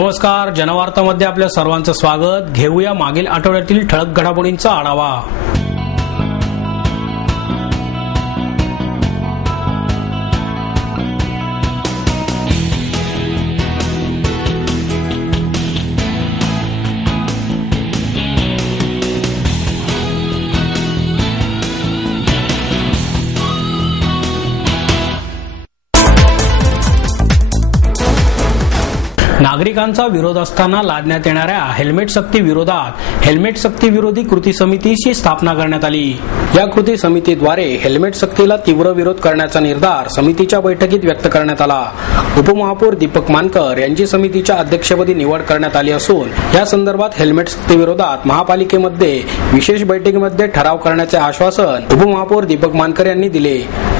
नमस्कार, जनवार्तामध्ये आपल्या सर्वांचं स्वागत। घेऊया मागील आठवड्यातील ठळक घडामोडींचा आढावा। नागरिकांचा विरोध असताना लादण्यात येणाऱ्या हेल्मेट सक्ती विरोधात हेल्मेट सक्ती विरोधी कृती समितीची स्थापना करण्यात आली। या कृती समितीद्वारे हेल्मेट सक्तीला तीव्र विरोध करण्याचा निर्धार समितीच्या बैठकीत व्यक्त करण्यात आला। उपमहापौर दीपक मानकर यांची समितीच्या अध्यक्षपदी निवड करण्यात आली असून या संदर्भात हेल्मेट सक्ती विरोधात महापालिकेमध्ये विशेष बैठकीमध्ये ठराव करण्याचे आश्वासन उपमहापौर दीपक मानकर यांनी दिले।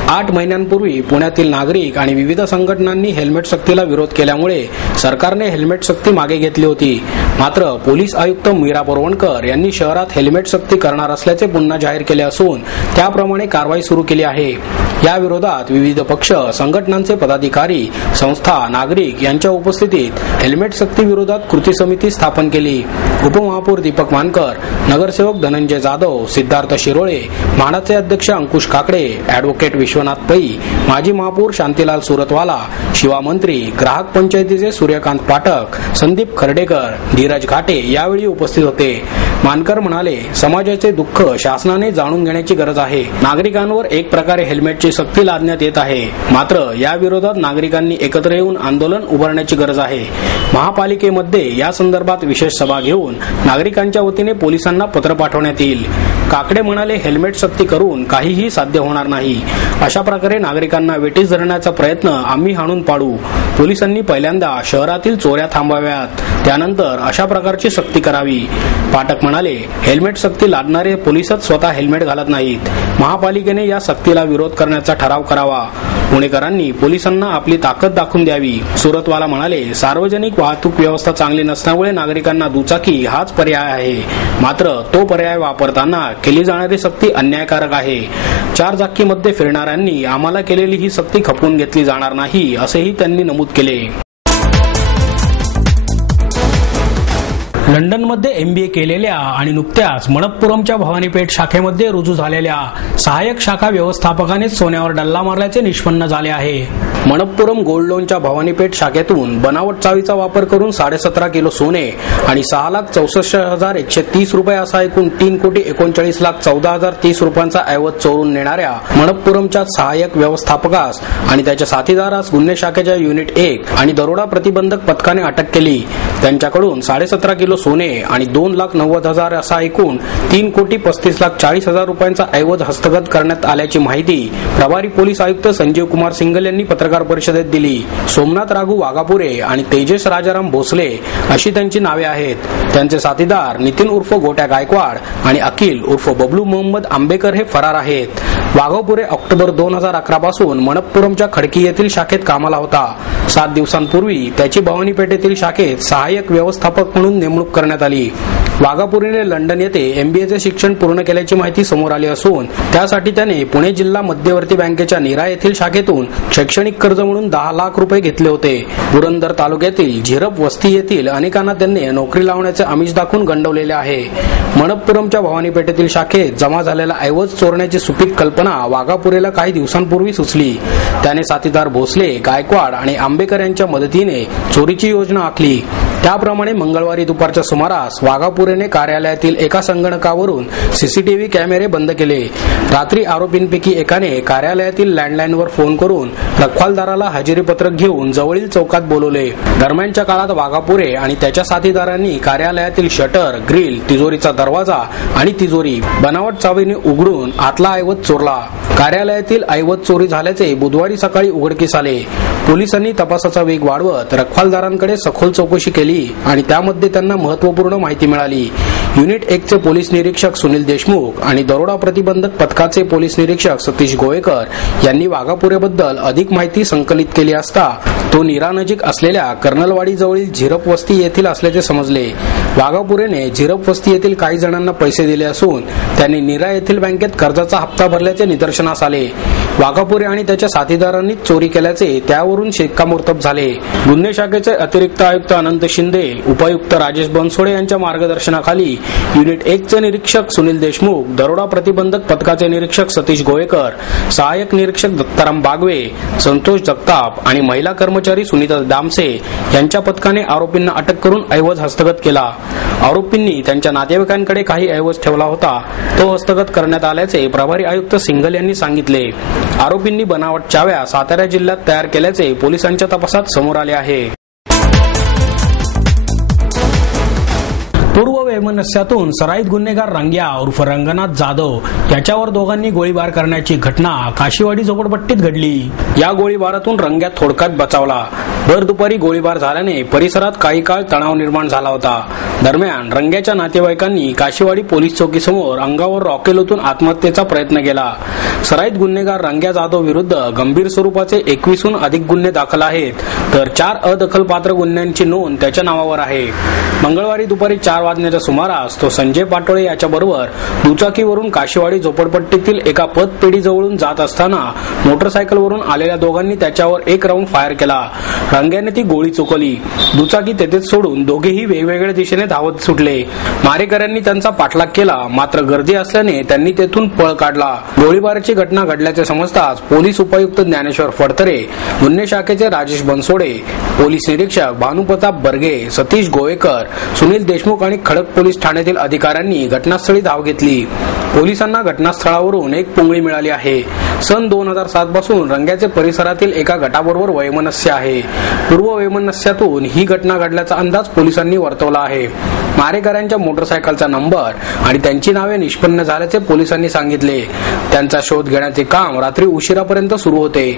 8 महिन्यांपूर्वी पुण्यातील नागरिक आणि विविध संघटनांनी हेल्मेट सक्तीला विरोध केल्यामुळे सरकारने हेल्मेट सक्ती मागे घेतली होती। मात्र पोलीस आयुक्त मीरा बोरवणकर यांनी शहरात हेल्मेट सक्ती करणार असल्याचे पुन्हा जाहीर केले असून त्याप्रमाणे कारवाई सुरू केली आहे। या विरोधात विविध पक्ष संघटनांचे पदाधिकारी, संस्था, नागरिक यांच्या उपस्थितीत हेल्मेट सक्ती विरोधात कृती समिती स्थापन केली। उपमहापौर दीपक मानकर, नगरसेवक धनंजय जाधव, सिद्धार्थ शिरोळे, म्हाडाचे अध्यक्ष अंकुश काकडे, ॲडव्होकेट विश्वनाथ पै, माजी महापौर शांतीलाल सुरतवाला, शिवा मंत्री, ग्राहक पंचायतीचे सूर्यकांत पाठक, संदीप खर्डेकर, धीरज घाटे यावेळी उपस्थित होते। मानकर म्हणाले, समाजाचे दुःख शासनाने जाणून घेण्याची गरज आहे। नागरिकांवर एक प्रकारे हेल्मेटची सक्ती लादण्यात येत आहे, मात्र या विरोधात नागरिकांनी एकत्र येऊन आंदोलन उभारण्याची गरज आहे। महापालिकेमध्ये या संदर्भात विशेष सभा घेऊन नागरिकांच्या वतीने पोलिसांना पत्र पाठवण्यात येईल। काकडे म्हणाले, हेल्मेट सक्ती करून काहीही साध्य होणार नाही। अशा प्रकारे नागरिकांना वेठीस धरण्याचा प्रयत्न आम्ही हाणून पाडू। पोलिसांनी पहिल्यांदा शहरातील चोऱ्या थांबवाव्यात, त्यानंतर अशा प्रकारची सक्ती करावी। पाठक म्हणाले, हेल्मेट सक्ती लादणारे पोलिसच स्वतः हेल्मेट घालत नाहीत। महापालिकेने या सक्तीला विरोध करण्याचा ठराव करावा। पुणेकरांनी पोलिसांना आपली ताकद दाखवून द्यावी। सुरतवाला म्हणाले, सार्वजनिक वाहतूक व्यवस्था चांगली नसल्यामुळे नागरिकांना दुचाकी हाच पर्याय आहे, मात्र तो पर्याय वापरताना केली जाणारी सक्ती अन्यायकारक आहे। 4 चाकीमध्ये फिरणाऱ्यांनी आम्हाला केलेली ही सक्ती खपवून घेतली जाणार नाही, असेही त्यांनी नमूद केले। लंडनमध्ये MBA केलेल्या आणि नुकत्याच मणप्पुरमच्या भवानीपेठ शाखेमध्ये रुजू झालेल्या सहाय्यक शाखा व्यवस्थापकानेच सोन्यावर डल्ला मारल्याचे निष्पन्न झाले आहे। मणप्पुरम गोल्ड लोनच्या भवानीपेठ शाखेतून बनावट चावीचा वापर करून 17.5 किलो सोने आणि 6,64,130 रुपये असा एकूण 3,39,14,030 रुपयांचा ऐवज चोरून नेणाऱ्या मणप्पुरमच्या सहाय्यक व्यवस्थापकास आणि त्याच्या साथीदारास गुन्हे शाखेच्या युनिट 1 आणि दरोडा प्रतिबंधक पथकाने अटक केली। त्यांच्याकडून 17.5 किलो सोने आणि 2,90,000 असा एकूण 3,35,40,000 रुपयांचा ऐवज हस्तगत करण्यात आल्याची माहिती प्रभारी पोलीस आयुक्त संजीव कुमार सिंगल यांनी पत्रकार परिषदेत दिली। सोमनाथ राघू वाघापुरे आणि तेजस राजाराम भोसले अशी त्यांची नावे आहेत। त्यांचे साथीदार नितीन उर्फ गोट्या गायकवाड आणि अखिल उर्फ बबलू मोहम्मद आंबेकर हे फरार आहेत। वाघापुरे ऑक्टोबर 2011 पासून मणप्पुरमच्या खडकी येथील शाखेत कामाला होता। 7 दिवसांपूर्वी त्याची भवानीपेठेतील शाखेत सहाय्यक व्यवस्थापक म्हणून नेमणूक करण्यात आली। वाघापुरेने लंडन येथे MBAचे शिक्षण पूर्ण केल्याची माहिती समोर आली असून त्यासाठी त्याने पुणे जिल्हा मध्यवर्ती बँकेच्या नीरा येथील शाखेतून शैक्षणिक कर्ज म्हणून 10 लाख रुपये घेतले होते। पुरंदर तालुक्यातील झिरप वस्ती येथील अनेकांना त्यांनी नोकरी लावण्याचे आमिष दाखवून गंडवलेले आहे। मणप्पुरमच्या भवानीपेठेतील शाखेत जमा झालेला ऐवज चोरण्याची सुपीक कल्पना वाघापुरेला काही दिवसांपूर्वी सुचली। त्याने साथीदार भोसले, गायकवाड आणि आंबेकर यांच्या मदतीने चोरीची योजना आखली। त्याप्रमाणे मंगळवारी दुपारच्या सुमारास वाघापुरेने कार्यालयातील एका संगणकावरून CCTV कॅमेरे बंद केले। रात्री आरोपींपैकी एकाने कार्यालयातील लँडलाईनवर फोन करून रखवालदाराला हजेरीपत्रक घेऊन जवळील चौकात बोलवले। दरम्यानच्या काळात वाघापुरे आणि त्याच्या साथीदारांनी कार्यालयातील शटर, ग्रिल, तिजोरीचा दरवाजा आणि तिजोरी बनावट चावीने उघडून आतला ऐवज चोरला। कार्यालयातील ऐवज चोरी झाल्याचे बुधवारी सकाळी उघडकीस आले। पोलिसांनी तपासाचा वेग वाढवत रखवालदारांकडे सखोल चौकशी केली आणि त्यामध्ये त्यांना महत्त्वपूर्ण माहिती मिळाली। युनिट 1 चे पोलीस निरीक्षक सुनील देशमुख आणि दरोडा प्रतिबंधक पथकाचे पोलीस निरीक्षक सतीश गोवेकर यांनी वाघापुरेबद्दल अधिक माहिती संकलित केली असता तो नीरा नजीक असलेल्या कर्नलवाडी जवळील झिरप वस्ती येथील असल्याचे समजले. वाघापुरेने झिरप वस्ती येथील काही जणांना पैसे दिले असून त्यांनी नीरा येथील बँकेत कर्जाचा हप्ता भरल्याचे निदर्शनास आले. वाघापुरे आणि त्याच्या साथीदारांनी चोरी केल्याचे त्यावरून शिक्कामोर्तब झाले. गुन्हे शाखेचे अतिरिक्त आयुक्त अनंत शिंदे, उपायुक्त राजेश बनसोडे यांच्या मार्गदर्शनाखाली युनिट 1 चे निरीक्षक सुनील देशमुख, दरोडा प्रतिबंधक पथकाचे निरीक्षक सतीश गोवेकर, सहाय्यक निरीक्षक दत्ताराम बागवे, संतोष जगताप आणि महिला कर्मचारी सुनीता दामसे यांच्या पथकाने आरोपींना अटक करून ऐवज हस्तगत केला. आरोपींनी त्यांच्या नातेवाईकांकडे काही ऐवज ठेवला होता, तो हस्तगत करण्यात आल्याचे प्रभारी आयुक्त सिंघल यांनी सांगितले. आरोपींनी बनावट चाव्या सातारा जिल्ह्यात तयार केल्याचे पोलिसांच्या तपासात समोर आले आहे. पूर्व वैमनस्यातून सराईत गुन्हेगार रंग्या उर्फ रंगनाथ जाधव याच्यावर दोघांनी गोळीबार करण्याची घटना काशीवाडी झोपडपट्टीत घडली. या गोळीबारातून रंग्या थोडक्यात बचावला. भर दुपारी गोळीबार झाल्याने परिसरात काही काळ तणाव निर्माण झाला होता. दरम्यान रंग्याच्या नातेवाईकांनी काशीवाडी पोलीस चौकीसमोर अंगावर रॉकेल ओतून आत्महत्येचा प्रयत्न केला. सराईत गुन्हेगार रंग्या जाधव विरुद्ध गंभीर स्वरूपाचे 21हून अधिक गुन्हे दाखल आहेत, तर 4 अदखलपात्र गुन्ह्यांची नोंद त्याच्या नावावर आहे. मंगळवारी दुपारी 4 वाजण्याच्या सुमारास तो संजय पाटोळे याच्याबरोबर दुचाकीवरून काशीवाडी झोपडपट्टीतील एका पतपेढीजवळून जात असताना मोटरसायकलवरून आलेल्या दोघांनी त्याच्यावर एक राऊंड फायर केला. रंग्याने ती गोळी चुकवली. दुचाकी तेथेच सोडून दोघेही वेगवेगळ्या दिशेने धावत सुटले. मारेकऱ्यांनी त्यांचा पाठलाग केला, मात्र गर्दी असल्याने त्यांनी तेथून पळ काढला. गोळीबाराची घटना घडल्याचे समजताच पोलीस उपायुक्त ज्ञानेश्वर फडतरे, गुन्हे शाखेचे राजेश बनसोडे, पोलीस निरीक्षक भानुप्रताप बर्गे, सतीश गोवेकर, सुनील देशमुख आणि खडक पोलीस ठाण्यातील अधिकाऱ्यांनी घटनास्थळी धाव घेतली. पोलिसांना घटनास्थळावरून एक पुंगळी मिळाली आहे. सन 2007 पासून रंग्याचे परिसरातील एका गटाबरोबर वैमनस्य आहे. पूर्व वैमनस्यातून ही घटना घडल्याचा अंदाज पोलिसांनी वर्तवला आहे. मारेकऱ्यांच्या मोटरसायकलचा नंबर आणि त्यांची नावे निष्पन्न झाल्याचे पोलिसांनी सांगितले. त्यांचा शोध घेण्याचे काम रात्री उशिरापर्यंत सुरू होते.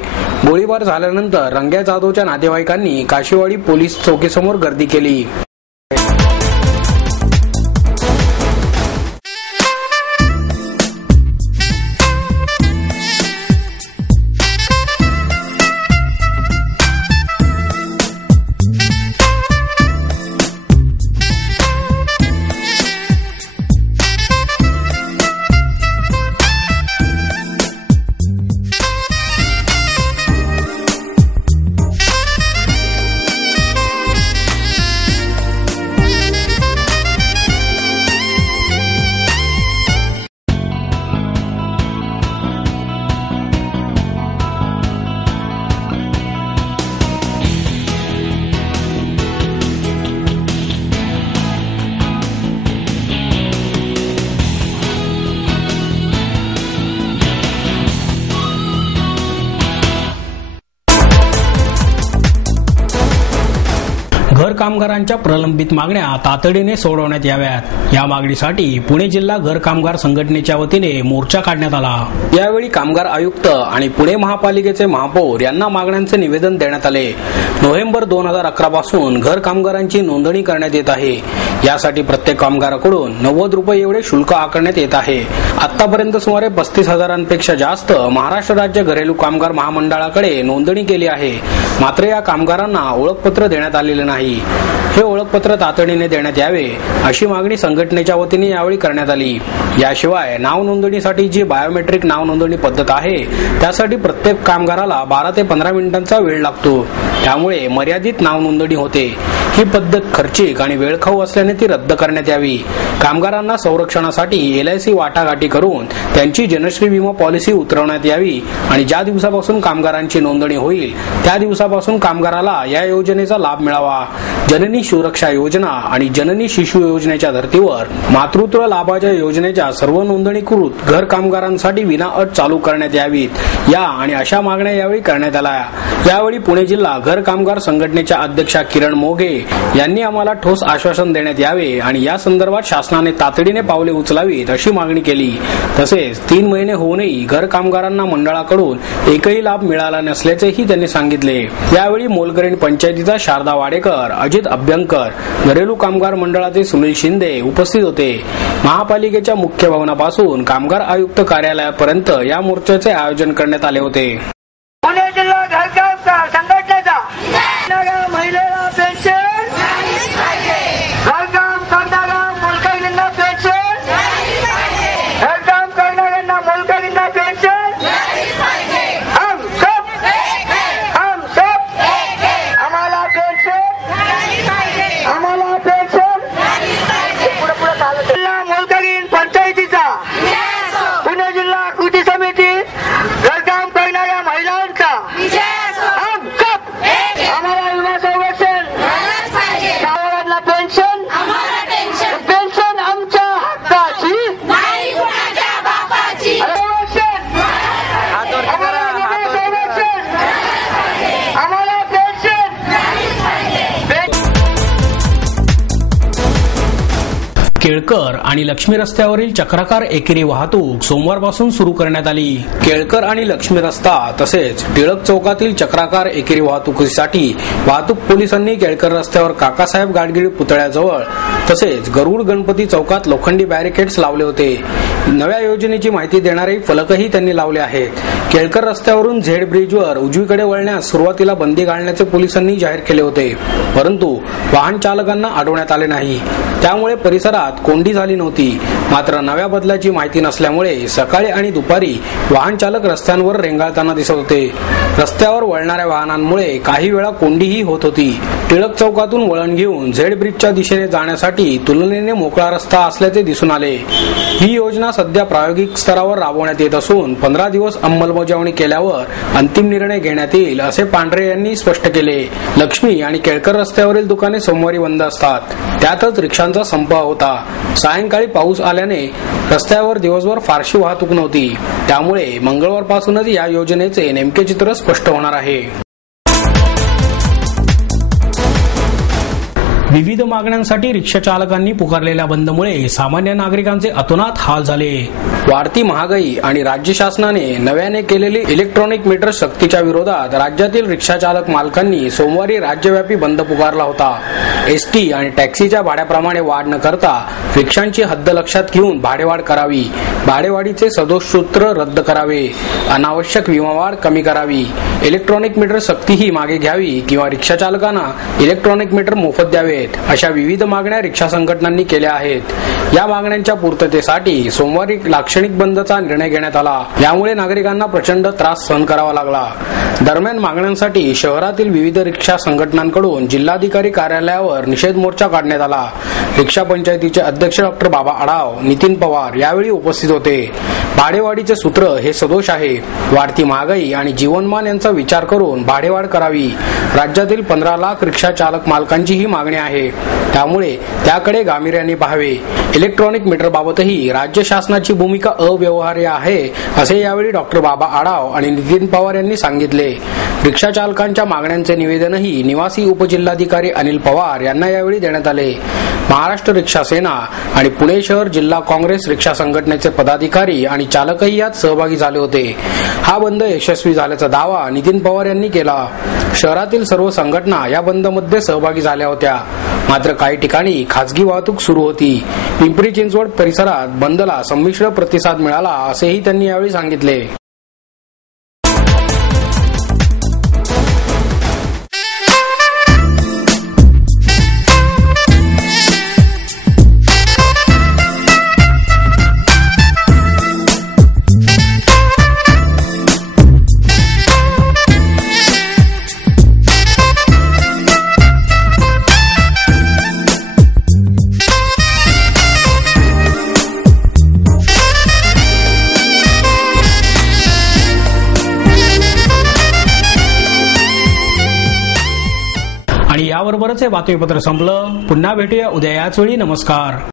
गोळीबार झाल्यानंतर रंग्या जाधवच्या नातेवाईकांनी काशीवाडी पोलीस चौकीसमोर गर्दी केली. घर कामगारांच्या प्रलंबित मागण्या तातडीने सोडवण्यात याव्यात. या मागणीसाठी पुणे जिल्हा घर कामगार संघटनेच्या वतीने मोर्चा काढण्यात आला. यावेळी कामगार आयुक्त आणि पुणे महापालिकेचे महापौर यांना मागण्यांचे निवेदन देण्यात आले. नोव्हेंबर 2011 पासून घर कामगारांची नोंदणी करण्यात येत आहे. यासाठी प्रत्येक कामगाराकडून 90 रुपये एवढे शुल्क आकारण्यात येत आहे. आतापर्यंत सुमारे 35,000पेक्षा जास्त महाराष्ट्र राज्य घरेलू कामगार महामंडळाकडे नोंदणी केली आहे. मात्र या कामगारांना ओळखपत्र देण्यात आलेले नाही. हे ओळखपत्र तातडीने देण्यात यावे अशी मागणी संघटनेच्या वतीने यावेळी करण्यात आली. याशिवाय नाव नोंदणीसाठी जी बायोमेट्रिक नाव नोंदणी पद्धत आहे त्यासाठी प्रत्येक कामगाराला 12 ते 15 मिनिटांचा वेळ लागतो. त्यामुळे मर्यादित नाव नोंदणी होते. ही पद्धत खर्चिक आणि वेळखाऊ असल्याने ती रद्द करण्यात यावी. कामगारांना संरक्षणासाठी LIC वाटाघाटी करून त्यांची जनश्री विमा पॉलिसी उतरवण्यात यावी आणि ज्या दिवसापासून कामगारांची नोंदणी होईल त्या दिवसापासून कामगाराला या योजनेचा लाभ मिळावा. जननी सुरक्षा योजना आणि जननी शिशु योजनेच्या धर्तीवर मातृत्व लाभाच्या योजनेच्या सर्व नोंदणीकृत घर कामगारांसाठी विनाअट चालू करण्यात यावीत. या आणि अशा मागण्या यावेळी करण्यात आल्या. यावेळी पुणे जिल्हा घर कामगार संघटनेच्या अध्यक्षा किरण मोघे यांनी आम्हाला ठोस आश्वासन देण्यात यावे आणि या संदर्भात शासनाने तातडीने पावले उचलावीत अशी मागणी केली. तसेच 3 महिने होऊनही घर कामगारांना मंडळाकडून एकही लाभ मिळाला नसल्याचेही त्यांनी सांगितले. यावेळी मोलकरणी पंचायतीचा शारदा वाडेकर, अजित अभ्य अभ्यंकर, घरेलू कामगार मंडळाचे सुनील शिंदे उपस्थित होते. महापालिकेच्या मुख्य भवनापासून कामगार आयुक्त कार्यालयापर्यंत या मोर्चाचे आयोजन करण्यात आले होते. पुणे जिल्हा घरकाम संघटनेचा महिलेला पेन्शन, घरकाम करणाऱ्या मोलकरींना पेन्शन, घरकाम करणाऱ्यांना मोलकरींना पेन्शन, हम सब आम्हाला पेन्शन, आम्हाला पेन्शन. जिल्हा मोलकरीण पंचायतीचा, पुणे जिल्हा कृती समिती, घरकाम करणाऱ्या महिलांचा हम सब आम्हाला विमा संरक्षण, गावाला पेन्शन, पेन्शन आमच्या हक्काची, आम्हाला पेन्शन. केळकर आणि लक्ष्मी रस्त्यावरील चक्राकार एकेरी वाहतूक सोमवारपासून सुरू करण्यात आली. केळकर आणि लक्ष्मी रस्ता तसेच टिळक चौकातील चक्राकार एकेरी वाहतुकीसाठी वाहतूक पोलिसांनी केळकर रस्त्यावर काकासाहेब गाडगीळ पुतळ्याजवळ तसेच गरुड गणपती चौकात लोखंडी बॅरिकेड्स लावले होते. नव्या योजनेची माहिती देणारे फलकही त्यांनी लावले आहेत. केळकर रस्त्यावरून झेड ब्रिजवर उजवीकडे वळण्यास सुरुवातीला बंदी घालण्याचे पोलिसांनी जाहीर केले होते, परंतु वाहन चालकांना अडवण्यात आले नाही. त्यामुळे परिसरात कोंडी झाली नव्हती. मात्र नव्या बदलाची माहिती नसल्यामुळे सकाळी आणि दुपारी वाहन चालक रस्त्यांवर रेंगाळताना दिसत होते. रस्त्यावर वळणाऱ्या वाहनांमुळे काही वेळा कोंडीही होत होती. टिळक चौकातून वळण घेऊन झेड ब्रिजच्या दिशेने जाण्यासाठी तुलनेने मोकळा रस्ता असल्याचे दिसून आले. ही योजना सध्या प्रायोगिक स्तरावर राबवण्यात येत असून 15 दिवस अंमलबजावणी केल्यावर अंतिम निर्णय घेण्यात येईल, असे पांढरे यांनी स्पष्ट केले. लक्ष्मी आणि केळकर रस्त्यावरील दुकाने सोमवारी बंद असतात. त्यातच रिक्षांचा संप होता. सायंकाळी पाऊस आल्याने रस्त्यावर दिवसभर फारशी वाहतूक नव्हती. त्यामुळे मंगळवारपासूनच या योजनेचे नेमके चित्र स्पष्ट होणार आहे. विविध मागण्यांसाठी रिक्षा चालकांनी पुकारलेल्या बंदमुळे सामान्य नागरिकांचे अतोनात हाल झाले. वाढती महागाई आणि राज्य शासनाने नव्याने केलेली इलेक्ट्रॉनिक मीटर सक्तीच्या विरोधात राज्यातील रिक्षा चालक मालकांनी सोमवारी राज्यव्यापी बंद पुकारला होता. एसटी आणि टॅक्सीच्या भाड्याप्रमाणे वाढ न करता रिक्षांची हद्द लक्षात घेऊन भाडेवाढ करावी, भाडेवाढीचे सदोष सूत्र रद्द करावे, अनावश्यक विमावाढ कमी करावी, इलेक्ट्रॉनिक मीटर सक्तीही मागे घ्यावी किंवा रिक्षा चालकांना इलेक्ट्रॉनिक मीटर मोफत द्यावे, अशा विविध मागण्या रिक्षा संघटनांनी केल्या आहेत. या मागण्यांच्या पूर्ततेसाठी सोमवारी लाक्षणिक बंदचा निर्णय घेण्यात आला. यामुळे नागरिकांना प्रचंड त्रास सहन करावा लागला. दरम्यान मागण्यांसाठी शहरातील विविध रिक्षा संघटनांकडून जिल्हाधिकारी कार्यालयावर निषेध मोर्चा काढण्यात आला. रिक्षा पंचायतीचे अध्यक्ष डॉ. बाबा आढाव, नितीन पवार यावेळी उपस्थित होते. भाडेवाढीचे सूत्र हे सदोष आहे. वाढती महागाई आणि जीवनमान यांचा विचार करून भाडेवाढ करावी. राज्यातील 15 लाख रिक्षा चालक मालकांची ही मागणी आहे. त्यामुळे त्याकडे गांभीर्याने पाहावे. इलेक्ट्रॉनिक मीटर बाबतही राज्य शासनाची भूमिका अव्यवहार्य आहे, असे यावेळी डॉ. बाबा आढाव आणि नितीन पवार यांनी सांगितले. रिक्षा चालकांच्या मागण्यांचे निवेदनही निवासी उपजिल्हाधिकारी अनिल पवार यांना यावेळी देण्यात आले. महाराष्ट्र रिक्षा सेना आणि पुणे शहर जिल्हा काँग्रेस रिक्षा संघटनेचे पदाधिकारी आणि चालकही यात सहभागी झाले होते. हा बंद यशस्वी झाल्याचा दावा नितीन पवार यांनी केला. शहरातील सर्व संघटना या बंदमध्ये सहभागी झाल्या होत्या. मात्र काही ठिकाणी खासगी वाहतूक सुरू होती. पिंपरी चिंचवड परिसरात बंदला संमिश्र प्रतिसाद मिळाला, असेही त्यांनी यावेळी सांगितले. आणि याबरोबरच हे बातमीपत्र संपलं. पुन्हा भेटूया उद्या याच वेळी. नमस्कार.